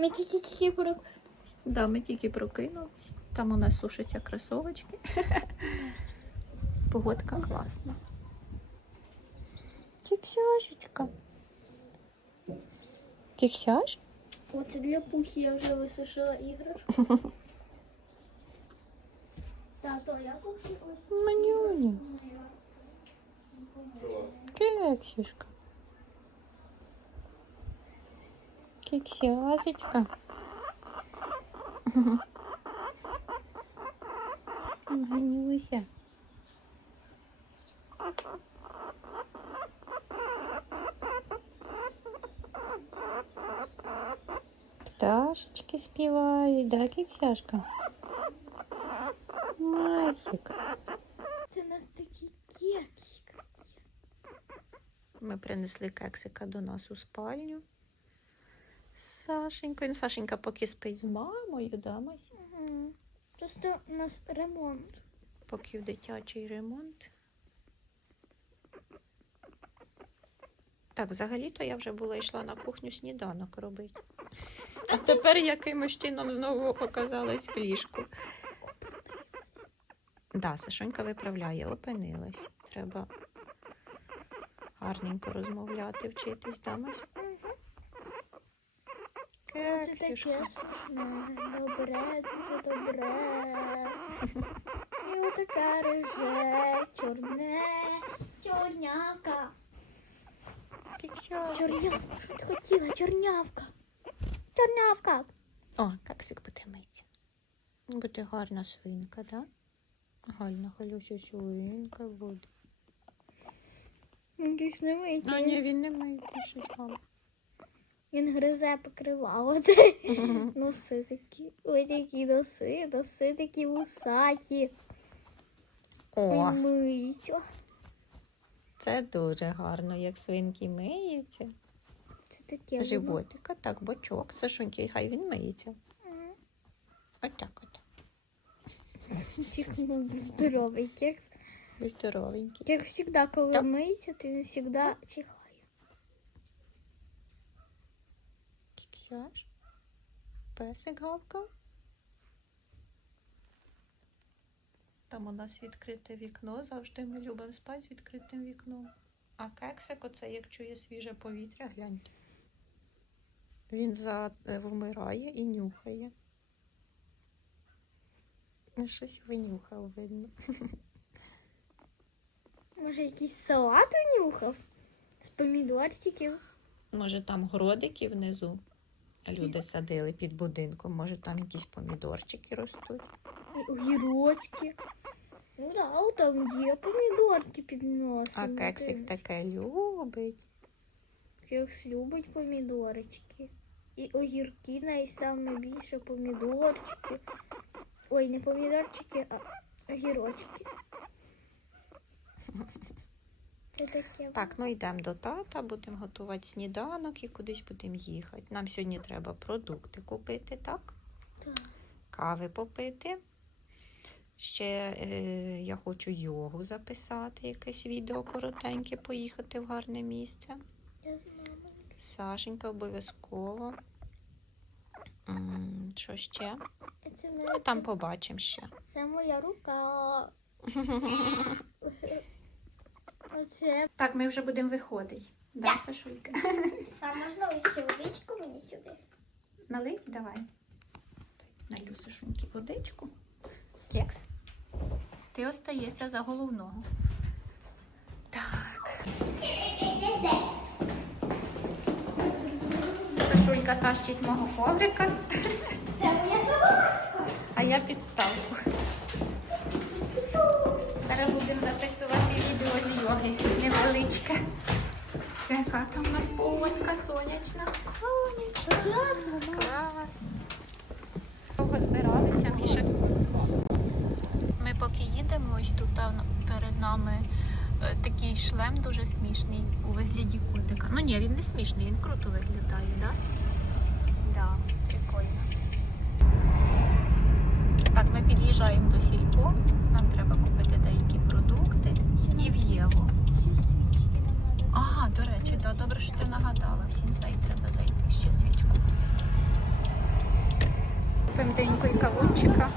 Ми тільки тільки про Да, ми тільки прокинулись. Там у нас сушаться кросовочки. Погодка класна. Кіксяшечка. Кіксяш? Оце для пухи я вже висушила іграшку. Тато, я купив ось. Манюня. Кексюшка. Кексясечка. Ганюся. Пташечки співають, да, кексяшка? Масик. Це у нас такий кексик. Ми принесли кексика до нас у спальню. З Сашенькою. Ну, Сашенька поки спить з мамою, да, Мась? Угу. Просто у нас ремонт. Поки в дитячий ремонт. Так, взагалі-то я вже була йшла на кухню сніданок робити. А тепер якимось чином знову оказалась в ліжку. Да, Сашонька виправляє, опинилась. Треба гарненько розмовляти, вчитись, да, Мась? Оце таке Кексюшка. смачне, добре, дуже добре. І отаке риже, чорне, чорнявка. Кексяшка. Чорнявка, що ти хотіла? Чорнявка. Чорнявка. О, кексик буде митися. Буде гарна свинка, да? Гарна халюся свинка буде. Якийсь не миється. А ні, він не миє щось мама. Він гризе покривало. Носи такі. Ой, такі носи, носи такі вусаті. О, Ой, миють. це дуже гарно, як свинки миються. Це таке. Животика, так, бочок. Сашуньки, хай він миється. Отак от. Ну, здоровий кекс. Здоровенький. Як завжди, коли миється, то він завжди чихає. Кіксяш. Песик гавкав. Там у нас відкрите вікно. Завжди ми любимо спати з відкритим вікном. А кексик, оце як чує свіже повітря, гляньте. Він завмирає і нюхає. Щось винюхав, видно. Може, якийсь салат унюхав? З помідорчиків. Може, там городики внизу. Люди садили під будинком. Може, там якісь помідорчики ростуть. Огірочки. Ну да, там є помідорки під носом. А кексик таке любить. Кекс любить помідорчики. І огірки найсаме більше помідорчики. Ой, не помідорчики, а огірочки. Так, ну йдемо до тата, будемо готувати сніданок і кудись будемо їхати. Нам сьогодні треба продукти купити, так? Так. Кави попити. Ще е, я хочу йогу записати, якесь відео коротеньке, поїхати в гарне місце. Я з мамою. Сашенька обов'язково. Що ще? Це, Ну, там побачимо ще. це моя рука. Оце. Так, ми вже будемо виходити. Да, Сашулька? А можна ось ще водичку мені сюди? Налить? Давай. Налю Сашуньки водичку. Кекс. Ти остаєшся за головного. Так. Сашулька тащить мого коврика, Це моя собака. а я підставку. Зараз будемо записувати відео з йоги невеличке. Яка там у нас погодка сонячна. Сонячна. Клас. Довго збиралися, Міша. Ми поки їдемо, ось тут перед нами е, такий шлем дуже смішний у вигляді котика. Ну ні, він не смішний, він круто виглядає, так? Да? Да, прикольно. Так, ми під'їжджаємо до сільпо. Нам треба купити свічки в Єву. А, до речі, так, добре, що ти нагадала. В Сінсай треба зайти ще свічку. Пенденько і кавунчика.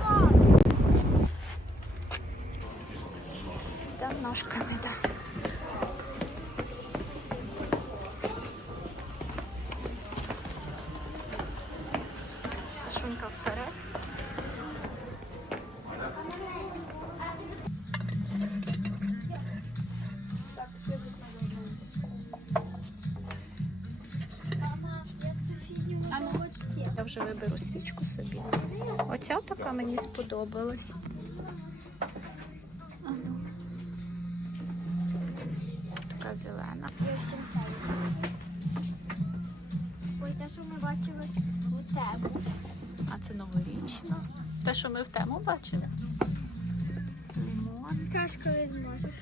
Виберу свічку собі. Оця така мені сподобалась. Така зелена. Ой, те, що ми бачили у тему. А це новорічна. Те, що ми в тему бачили. Лимон. Скаж, коли зможеш.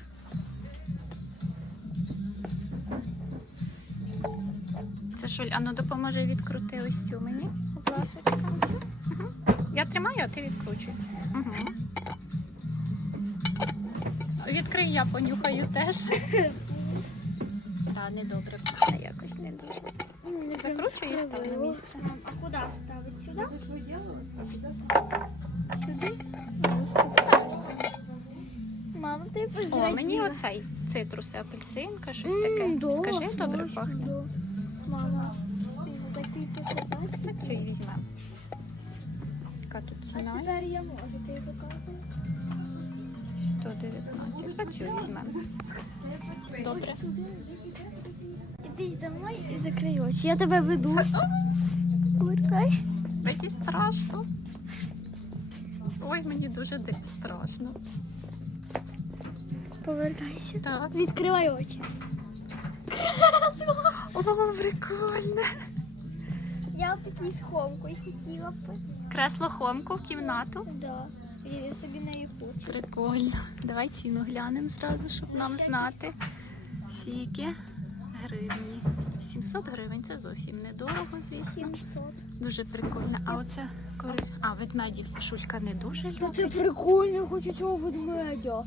Це Шуль, а ну допоможи відкрути ось цю мені, ласка. Угу. Я тримаю, а ти відкручуй. Угу. Відкрий, я понюхаю теж. Та, недобре пахне якось не дуже. Закручуй і став на місце. А куди ставити? Сюди? Сюди? Ну. Мама, ти О, мені оцей цитрус апельсинка, щось таке. Скажи, добре пахне. Мама, такий казати. Так цю і візьмемо. Яка тут ціна? тепер я можу, ти показувати. 119. А цю візьмемо. Добре. Іди за мною і закрий очі. Я тебе веду. Куркай. Мені страшно. Ой, мені дуже страшно. Повертайся. Так. Відкривай очі. О, прикольно. Я в такій сховку хотіла б. Кресло хомку в кімнату. Да. Я собі на яку. Прикольно. Давай ціну глянемо зразу, щоб нам знати. Скільки гривні. 700 гривень це зовсім недорого, звісно. 700. Дуже прикольно. А оце кори... А, ведмедів Сашулька не дуже Та це прикольно, я хочу цього ведмедя.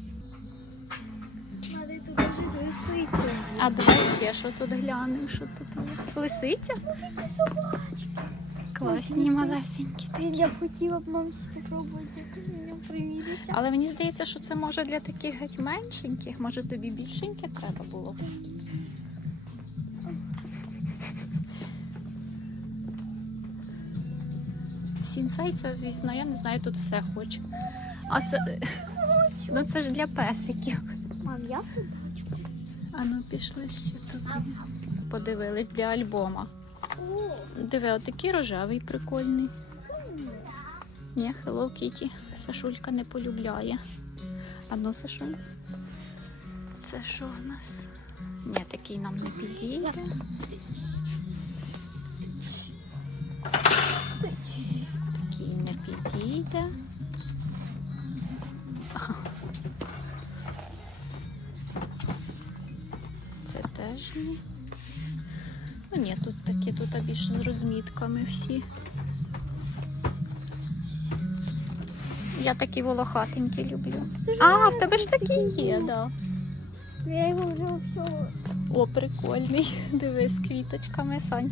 А давай ще що тут глянемо, що тут є. Лисиця? Класні, малесенькі. такі. Я б хотіла б мамі спробувати на ньому примірятися. Але мені здається, що це може для таких геть меншеньких. Може тобі більшеньке треба було. Сінсей це, звісно, я не знаю, тут все хоче. А це, ну, це ж для песиків. Мам, я собачку. А ну пішли ще тут. Подивились для альбома. Диви, отакий рожевий прикольний. Ні, Hello Kitty. Сашулька не полюбляє. А ну, Сашуль. Це що в нас? Ні, такий нам не підійде. Такий не підійде. Ну ні, тут такі, тут більш з розмітками всі. Я такі волохатенькі люблю. А, в тебе ж такі є, да. я його вже всього. О, прикольний. Дивись, з квіточками, Сань.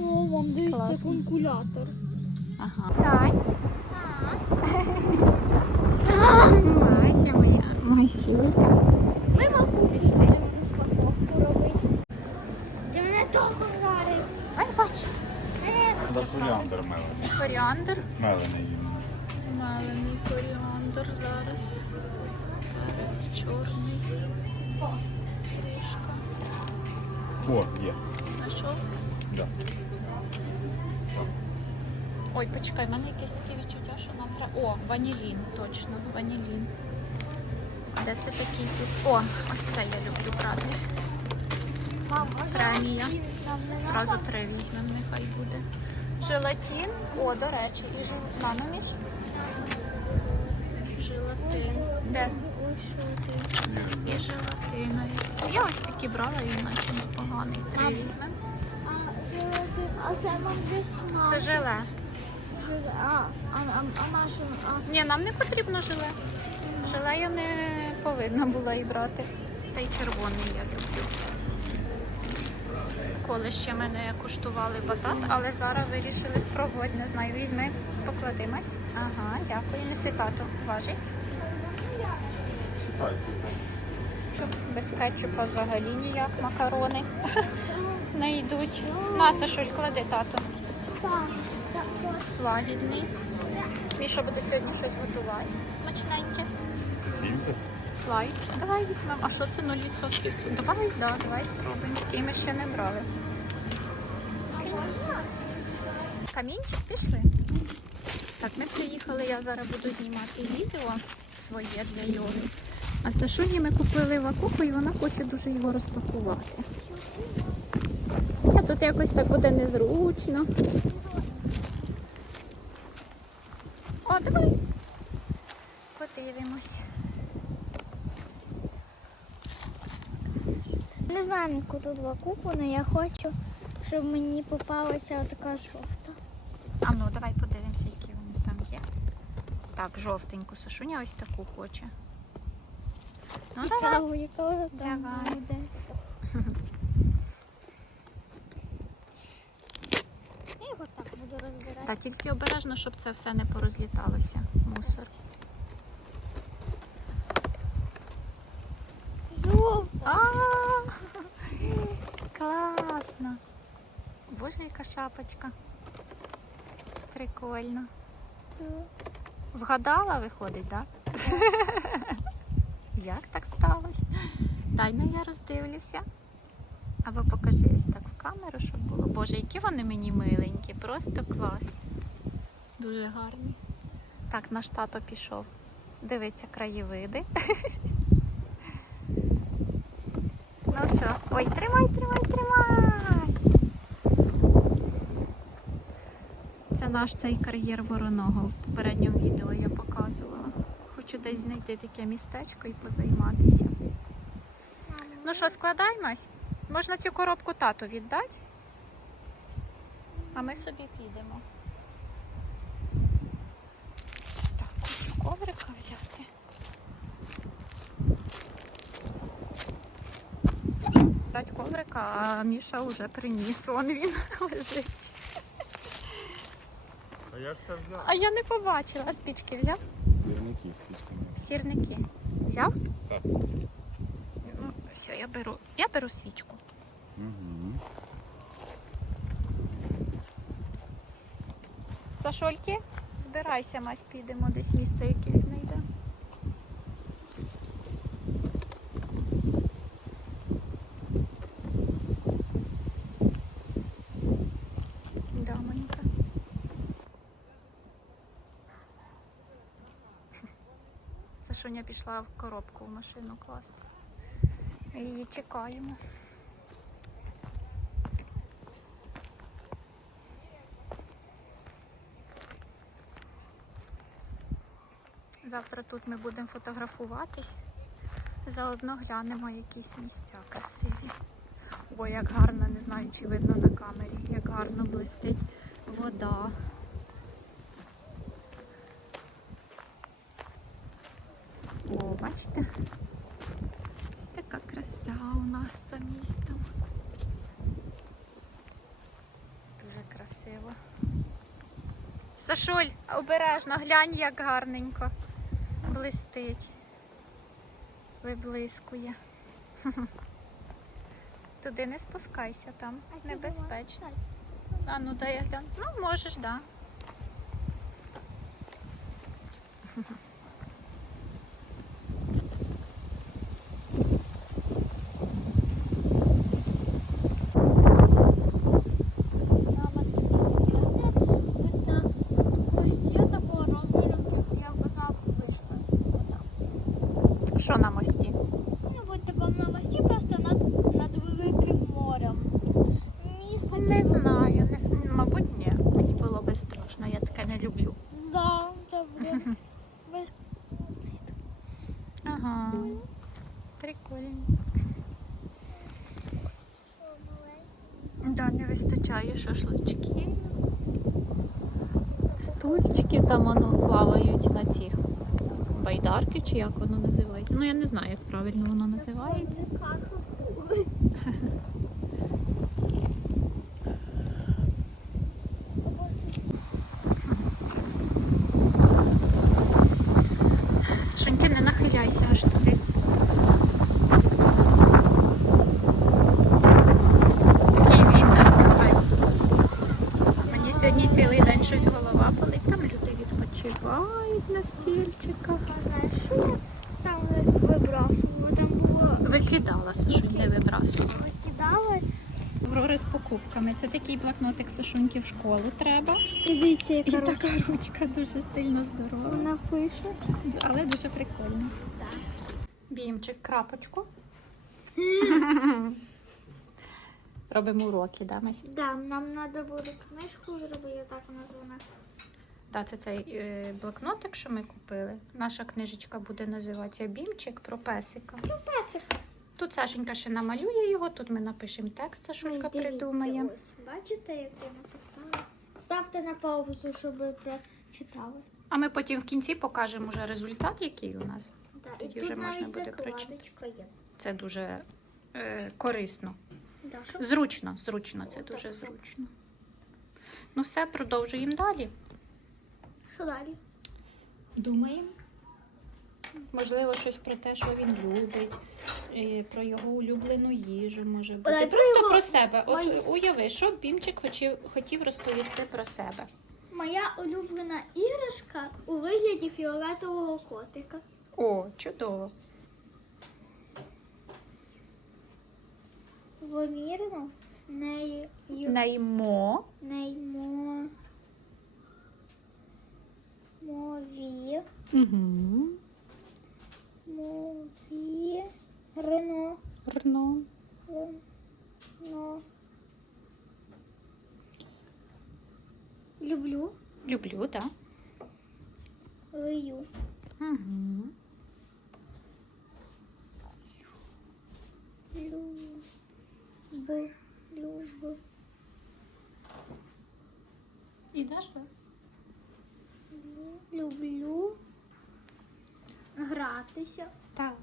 Ого, вам дивіться конкулятор. Ага. Сань. Мася моя. Масюлька. Ми мабуть пішли розпаковку робити. Де мене того жарить. Ай, бач. Да коріандр мелений. Коріандр. Мелений їм. Малений коріандр зараз. Перець чорний. Трішка. О, є. Знайшов? Да. Ой, почекай, в мене якесь таке відчуття, що нам треба. О, ванілін, точно, ванілін. Де це такий тут? О, ось це я люблю брати. Премія. Зразу три візьмемо, нехай буде. Желатин. О, до речі, і жел... Наноміч. Желатин. Де? І желатинові. Я ось такі брала, він наче непоганий. Три візьмемо. А, це нам десь. Це желе. Желе. А, а, а, а наша, а, Ні, нам не потрібно желе. Желе я не повинна була і брати. Та й червоний я люблю. Ніколи ще ми не куштували батат, але зараз вирішили спробувати. Не знаю, візьми, покладимось. Ага, дякую. Неси тату. Важить. Без кетчупа взагалі ніяк макарони не йдуть. На, Сашуль, клади тату. Лагідний. Міша буде сьогодні щось готувати. Смачненьке. 70? Лайк. Давай візьмемо. А що це 0%? Цу- Давай, да, давай спробуємо. Такий ми ще не брали. Камінчик пішли. Так, ми приїхали, я зараз буду знімати відео своє для йоги. А Сашуні ми купили вакуху і вона хоче дуже його розпакувати. А тут якось так буде незручно. О, давай. Подивимось. Знаю, яку тут вакуку, але я хочу, щоб мені попалася така жовта. А ну, давай подивимося, які вони там є. Так, жовтеньку. Сашуня ось таку хоче. Ну, давай. Цікаво, вона там Давай. буде. Я його так буду розбирати. Та тільки обережно, щоб це все не порозліталося. Мусор. Жовта. А, класно. Боже, яка шапочка. Прикольно. Вгадала, виходить, так? Як так сталося? Дай ну я роздивлюся. Або покажи ось так в камеру, щоб було. Боже, які вони мені миленькі, просто клас. Дуже гарні. Так, наш тато пішов. Дивиться краєвиди. Ну що, ой, тримай, тримай, тримай. Це наш цей кар'єр вороного. В попередньому відео я показувала. Хочу десь знайти таке містечко і позайматися. Ну що, складаємось? Можна цю коробку тату віддати? А ми собі підемо. Так, хочу коврика взяти. Брать коврика, а Міша вже приніс, он він лежить. А я ж це взяв. А я не побачила. А спічки взяв? Сірники спічки. Сірники. Взяв? Так. Ну, все, я беру. Я беру свічку. Угу. Сашольки, збирайся, мась, підемо десь місце якесь знайдемо. Пішла в коробку в машину класти. Її чекаємо. Завтра тут ми будемо фотографуватись. Заодно глянемо якісь місця красиві. Ой, як гарно, не знаю, чи видно на камері, як гарно блистить вода. О, бачите? Така краса у нас за містом. Дуже красиво. Сашуль, обережно, глянь, як гарненько блистить. Виблискує. Туди не спускайся, там А небезпечно. А ну дай я гляну. Ну, можеш, так. Да. Мама, ось є такого розміру, як ота вишка. Ота. Що на мості? Ну, от такому на мості просто над, над великим морем. Місто Не знаю, не, с- мабуть, ні. Мені було би страшно, я таке не люблю. Да, це буде без Ага. Прикольно. Да, не вистачає шашлички. Стульчики там воно плавають на цих байдарки, чи як воно називається. Ну я не знаю, як правильно воно називається. Це каша. цілий день щось голова болить. Там люди відпочивають на стільчиках. А що я там вибрасувала? Там було Викидала Сашунь, не вибрасувала. викидала. Аврори з покупками. Це такий блокнотик Сашуньки в школу треба. Дивіться, І така ручка дуже сильно здорова, вона пише. але дуже прикольна. Так. Бімчик, крапочку. Робимо уроки, да, Мась? Да, нам треба буде книжку зробити, так вона вона. Да, це цей е, блокнотик, що ми купили. Наша книжечка буде називатися Бімчик про песика. Песик. Тут Сашенька ще намалює його, тут ми напишемо текст, Сашунька Ось придумає. Ось, бачите, як я написала? Ставте на паузу, щоб ви прочитали. А ми потім в кінці покажемо вже результат, який у нас. Да, і Тоді тут вже можна навіть буде закладочка є. Це дуже е, корисно. Да, щоб Зручно, зручно, це Отак, дуже щоб- зручно. Ну все, продовжуємо далі. Що далі? Думаємо. Можливо, щось про те, що він любить, про його улюблену їжу може бути. Дай про Просто його- про себе. От Мої- уяви, що Бімчик хотів, хотів розповісти про себе. Моя улюблена іграшка у вигляді фіолетового котика. О, чудово. Вимірно нею Наймо. неймо мові Угу. мові рено Рно. рено люблю Люблю, так. лию Угу. люб люб Ідеш, так? Люблю гратися Так.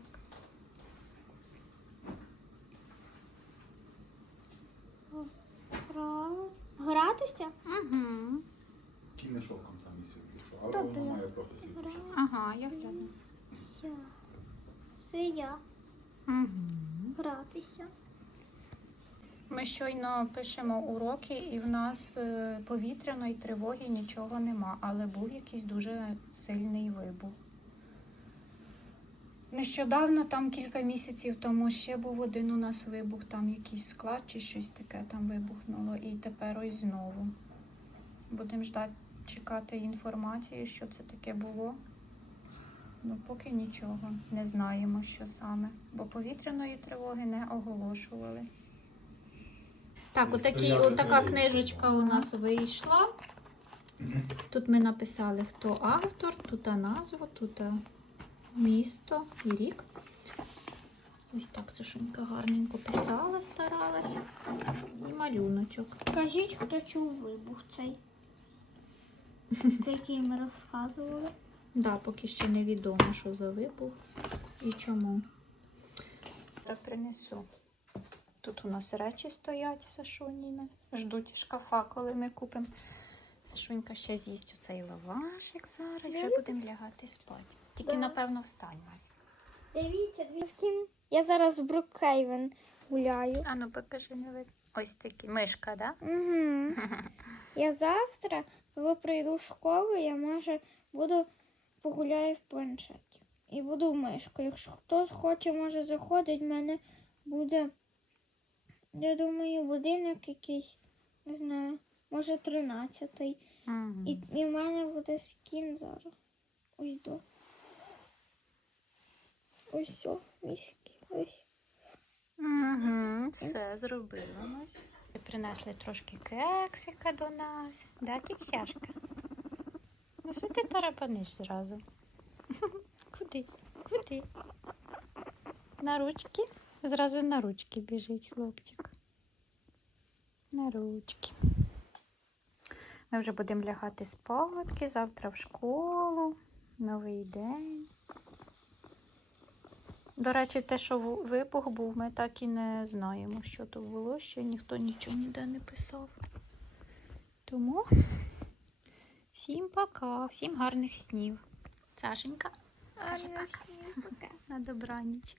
гра... гратися Угу. Кінешоком там і що. Але Добре. воно має просто свій. Ага, я гляну. це я Угу. гратися Ми щойно пишемо уроки, і в нас е, повітряної тривоги нічого нема, але був якийсь дуже сильний вибух. Нещодавно, там кілька місяців тому, ще був один у нас вибух, там якийсь склад чи щось таке там вибухнуло, і тепер ось знову. Будемо ждати, чекати інформації, що це таке було. Ну, поки нічого не знаємо, що саме, бо повітряної тривоги не оголошували. Так, отакі, отака книжечка у нас вийшла. Тут ми написали, хто автор, тут назву, тут місто і рік. Ось так Сашунька гарненько писала, старалася. І малюночок. Кажіть, хто чув вибух цей, про який ми розказували. Да, поки ще невідомо, що за вибух і чому. Так принесу. Тут у нас речі стоять Сашуніни. Ждуть шкафа, коли ми купимо. Сашунька ще з'їсть оцей лавашик зараз. Вже будемо лягати спати. Тільки, Да. напевно, встань Вась. Дивіться, дивіться. Я зараз в Брукхейвен гуляю. А ну покажи не видно. Ось такі. Мишка, да? Угу. Я завтра, коли прийду в школу, я може буду погуляю в планшеті. І буду в мишку. Якщо хтось хоче, може заходить, в мене буде, я думаю, будинок якийсь, не знаю, може 13-й. Мгм. І, і в мене буде скін зараз. Ось до. Ось все, мій скін. Ось. Угу, все зробила. Мась. Принесли трошки кексика до нас. Да, кіксяшка? Ну що ти тарапаниш зразу? Куди? Куди? На ручки? Зразу на ручки біжить хлопчик. На ручки. Ми вже будемо лягати спадки, завтра в школу, новий день. До речі, те, що вибух був, ми так і не знаємо, що то було, ще ніхто нічого ніде не писав. Тому всім пока, всім гарних снів. Сашенька, Каже пока. на добраніч.